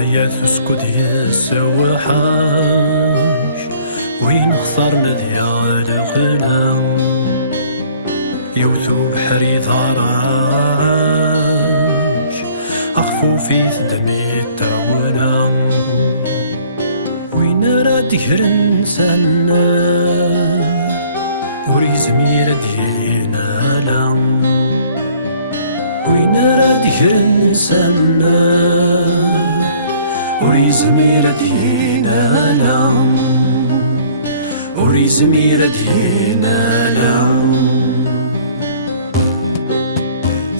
هيا تسكت يسوحاش وين اخترنا ديالنا يوثو بحري ضراش أخفو في دمي التعونا وين راد يهرنسنا وريزمير دينا لام وين راد يهرنسنا وريزمير دينا لام وريزمير دينا لام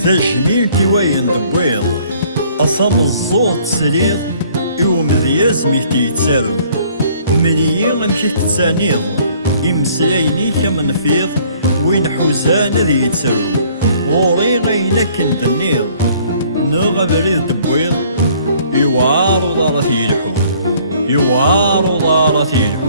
تجميلتي وين ضبيض أصاب الزوط سريط Umedyaz ميتي يتسالو منيي غنمشي تتسانيض إمسلايني كمنفيض وين حوزان ذي يتسالو غوري غينا كنت النيض نغ بريد ضبيض يوار وضارة يلحو يوار وضارة يلحو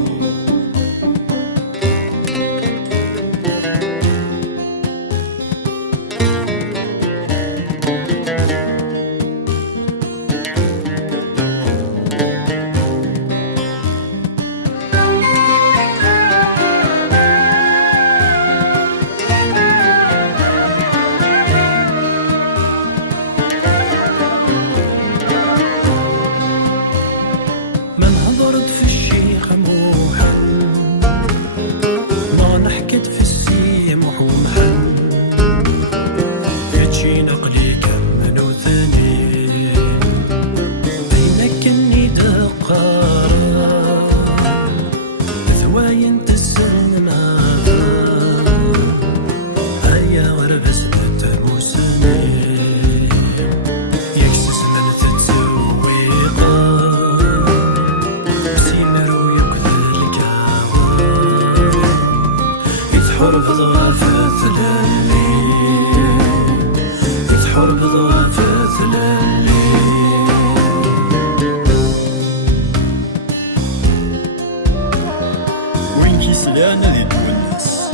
وين كيسلان ذي تونس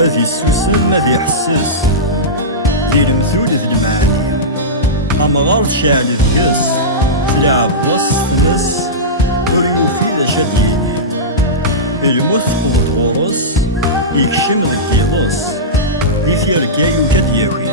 أذي السوسن أذي حساس ذي المثول ذي المعاني أمغار شعل الكاس لعب وسط نس وريوفي ذا شديني المث والغرس يكشم ذي كيضس ذي ثيركاي وكد ياوي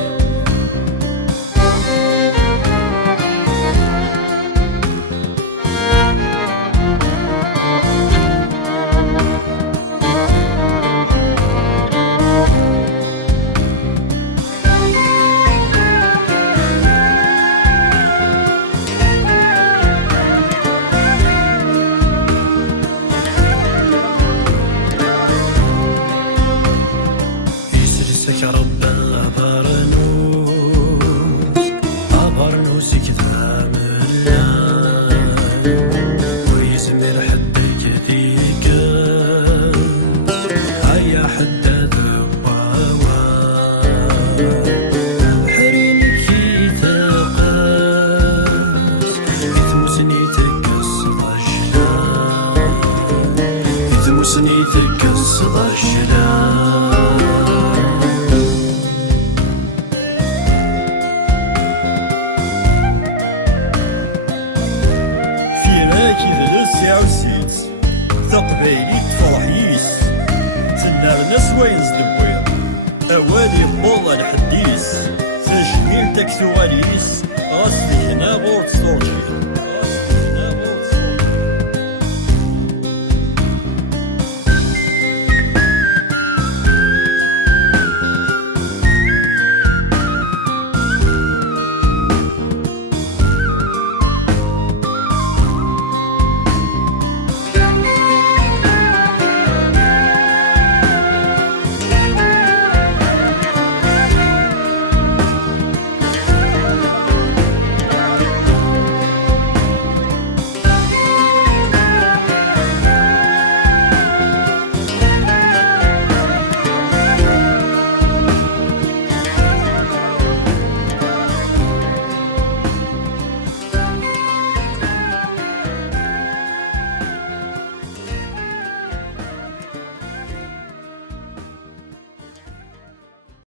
تقبيلي تفرح ييس تنار ناس وين زدبويض أوالي بوضة الحديث تجميل تكسو غاليس غاس دينا غور تصور